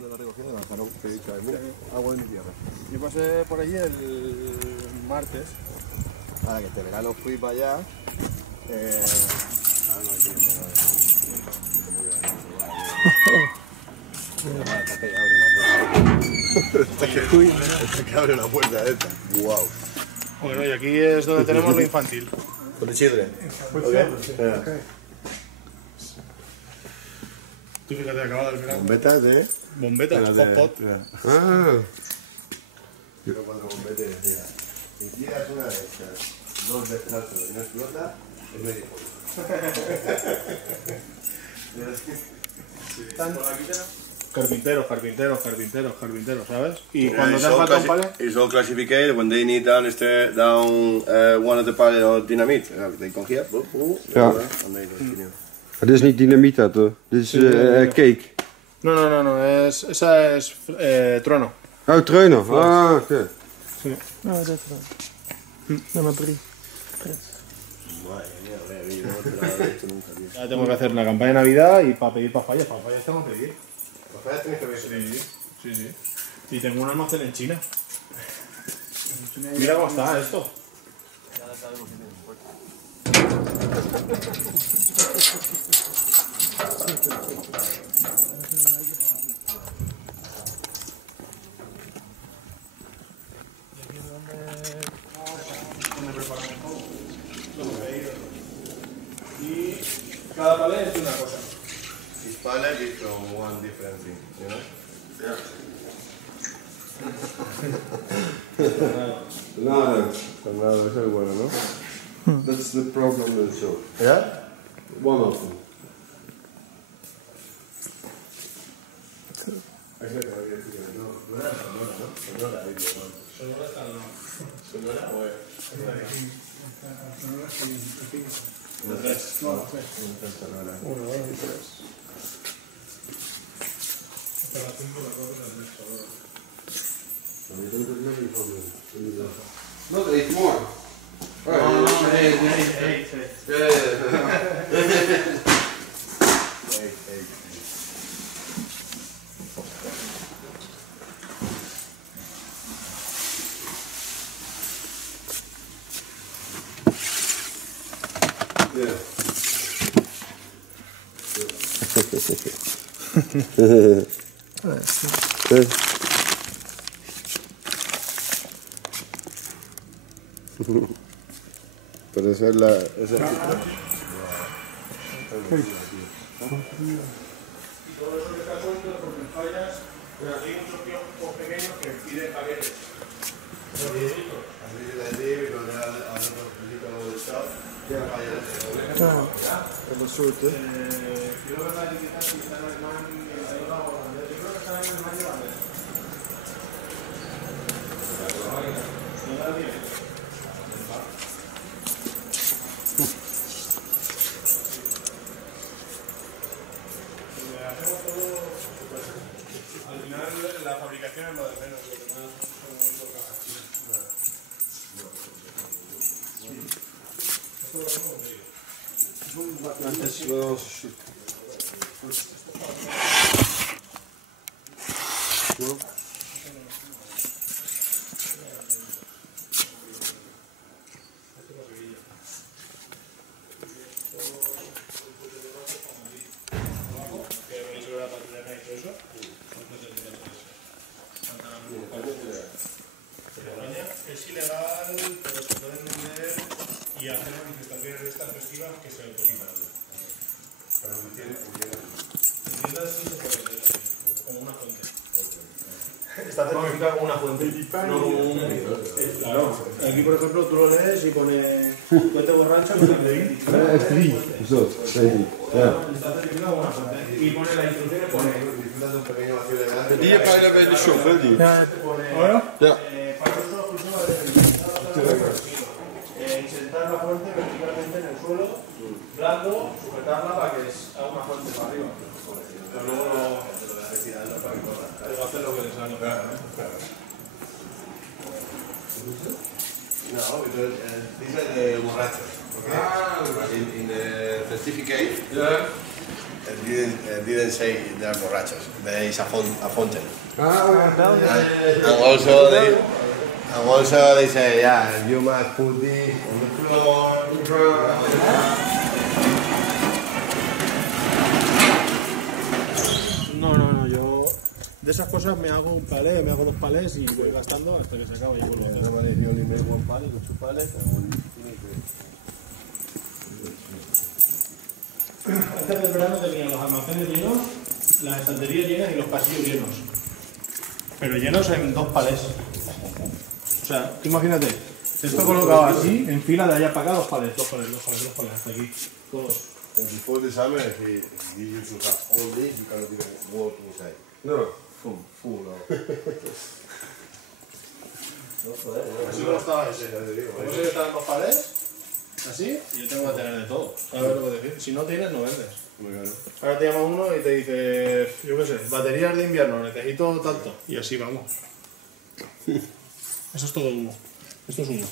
de la recogida de Lanzarote. Mira, agua de mi tierra. Yo pasé por allí el martes. Ahora que este verano fui para allá. Hasta que abre una puerta esta. Wow. Bueno, y aquí es donde tenemos lo infantil. For the children. Okay. Tú fíjate, acabado el verano. Bombetas de. Bombetas, hot pot. Ah. Yo cuando bombete decía, si tiras una de estas, dos descalzos y no explota, es medio Carpinteros, ¿sabes? Y cuando te falta un palo... It's all classified when they need down one of the pallets of dynamite. They come here, Ja. and they continue. Dit is niet dynamiet, dat hoor. Dit is cake. No, esa es trono. Oh, treuner. Ah, oké. Sí. No, dat wel. Nummer 3. Madre mía, yo no he hecho nunca, tío. Ya tengo que hacer la campaña de Navidad y para pedir papayas. Papayas tengo que pedir. Papayas tienes que ver. Sí. Y tengo un almacén en China. Mira cómo está esto. Y cada palé es una cosa. Each pallet is from one different thing, you know? Nada, is ook bueno, no? That's the problem with so. Yeah? One of them. Not 8 more. Pero esa es la... Y todo eso que está suelto porque fallas, hay muchos piojos pequeños que piden paquetes. Wat soorten? Yo creo que la etiqueta si está en alemán, yo creo que está en alemán y vale. Al final la fabricación es lo de menos, lo que más son los cajas chinas. Dat is wel shit. Es ilegal, pero se pueden vender y hacer manifestaciones de estas festivas que se autorizan. Pero en tiendas sí se puede vender, como una fuente. Está certificado como una fuente. Claro, aquí por ejemplo tú lo lees y pone fuente borracha con el F3, is dat? Weet ja. Está certificado como una fuente. Y pone la instrucción y pone... disfrutas de un pequeño vacío de gas. Die heb bijna bij de shop, hè? Die. Ja, Ja. Insertar la fuente verticalmente en el suelo, blando, sujetarla para que haga una fuente para arriba. Pero luego lo hacer lo que les haga. No, because these are the borrachos. Okay? In the certificate, didn't say they are borrachos. There is a fountain. Yeah. And also they say, yeah, you must put this on the floor. No, yo de esas cosas me hago un palé, me hago 2 palés y voy gastando hasta que se acaba y vuelvo a hacer. Normally you only make 1 pallet or 2 pallets and when you finish Antes del verano tenía los almacenes llenos, las estanterías llenas y los pasillos llenos. Pero llenos en 2 palés. O sea, imagínate, esto colocado así, en fila de allá para acá, 2 palés, hasta aquí. Todos. And before the summer, if you used to have all this, you cannot even walk inside. No. Full of. Así como estaba ese. Como ese que está en 2 palés, así, y yo tengo que tener de todo. ¿Sabes lo que decir? Si no tienes, no vendes. Ahora te llama uno y te dice, yo qué sé, baterías de invierno, necesito tanto. Y así vamos. Eso es todo humo. Esto es humo.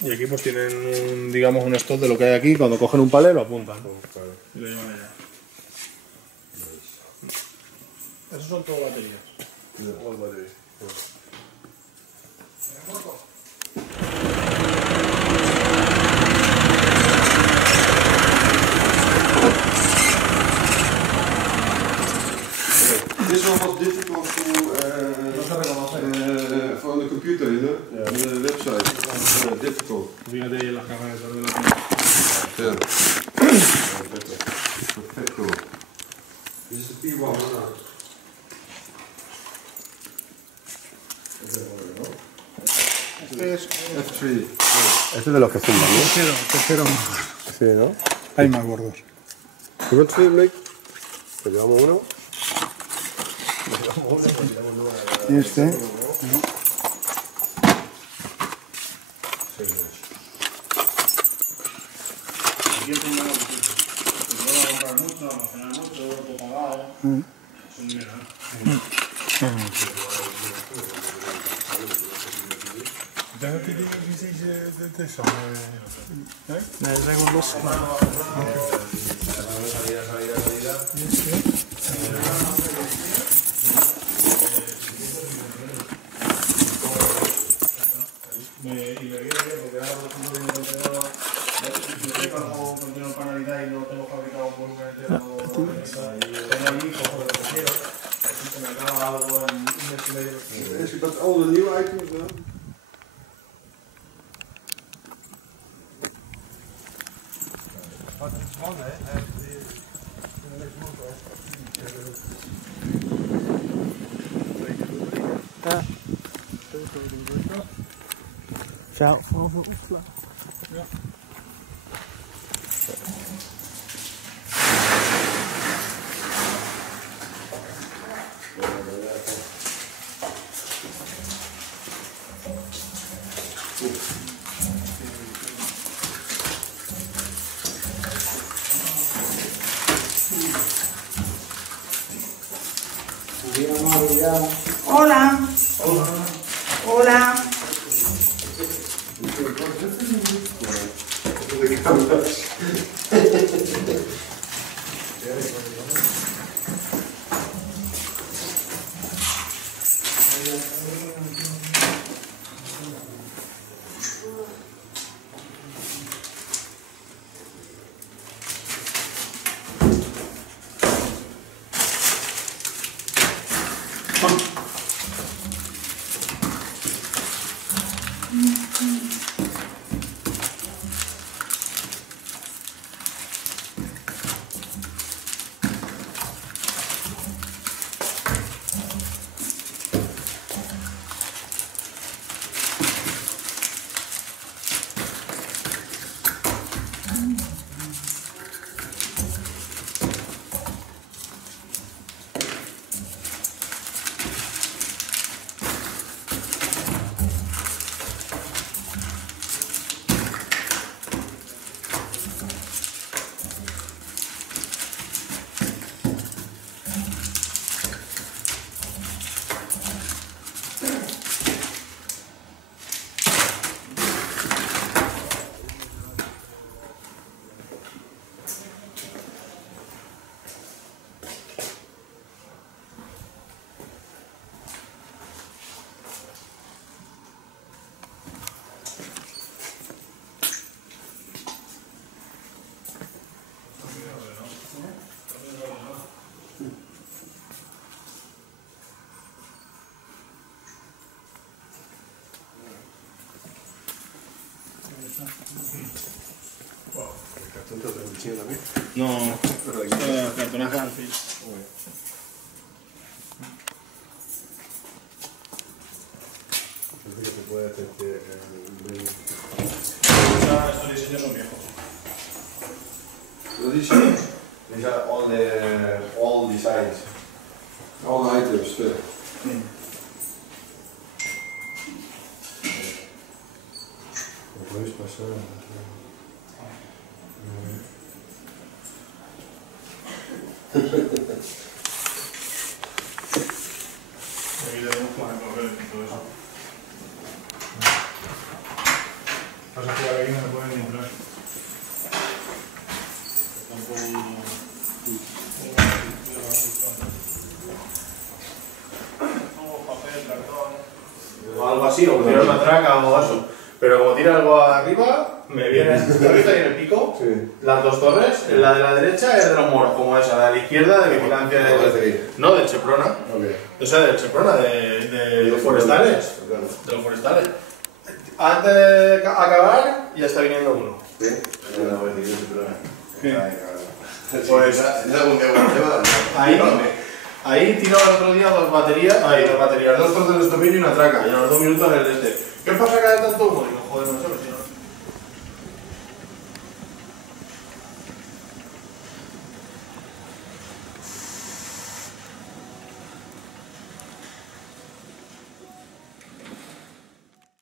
Y aquí pues tienen digamos un stock de lo que hay aquí, cuando cogen un palé lo apuntan. Y lo llevan allá. Esos son todo baterías. All battery. This one was difficult to from the computer, you know, the website. Difficult. Fíjate ahí en las cámaras de la Yeah. Perfecto. This is the P1, no? Este es F3. Este es de los que fuman, ¿no? tercero. Sí, ¿no? Hay más gordos. ¿Tú no te like? Pues llevamos uno. Y este. Yes, but all the new items now. Ciao, ufla. Hola. Hola. cuchillo también. No, cartonaje al fin. Parece que se puede hacer Estos diseños son viejos. These are all designs. All the items, yeah. Lo podéis pasar. Aquí tenemos con el papel y todo eso. Pasa que aquí no me pueden ni entrar. O algo así, o tirar una traca o eso. Pero como tira algo arriba, me viene. ¿Has visto ahí en el pico? Sí. Las dos torres, la de la derecha es de los moros, como esa, la de la izquierda de vigilancia no, del Cheprona. Okay. O sea, del Cheprona, de los forestales. Claro. De los forestales. Antes de acabar, ya está viniendo uno. ¿Sí? No voy a decir eso, pero... Pues- Pues... ¿Es algún tema? Ahí tiró el otro día dos baterías, dos trozos de estopillo y una traca, y a los 2 minutos el este. ¿Qué pasa cada tanto humo?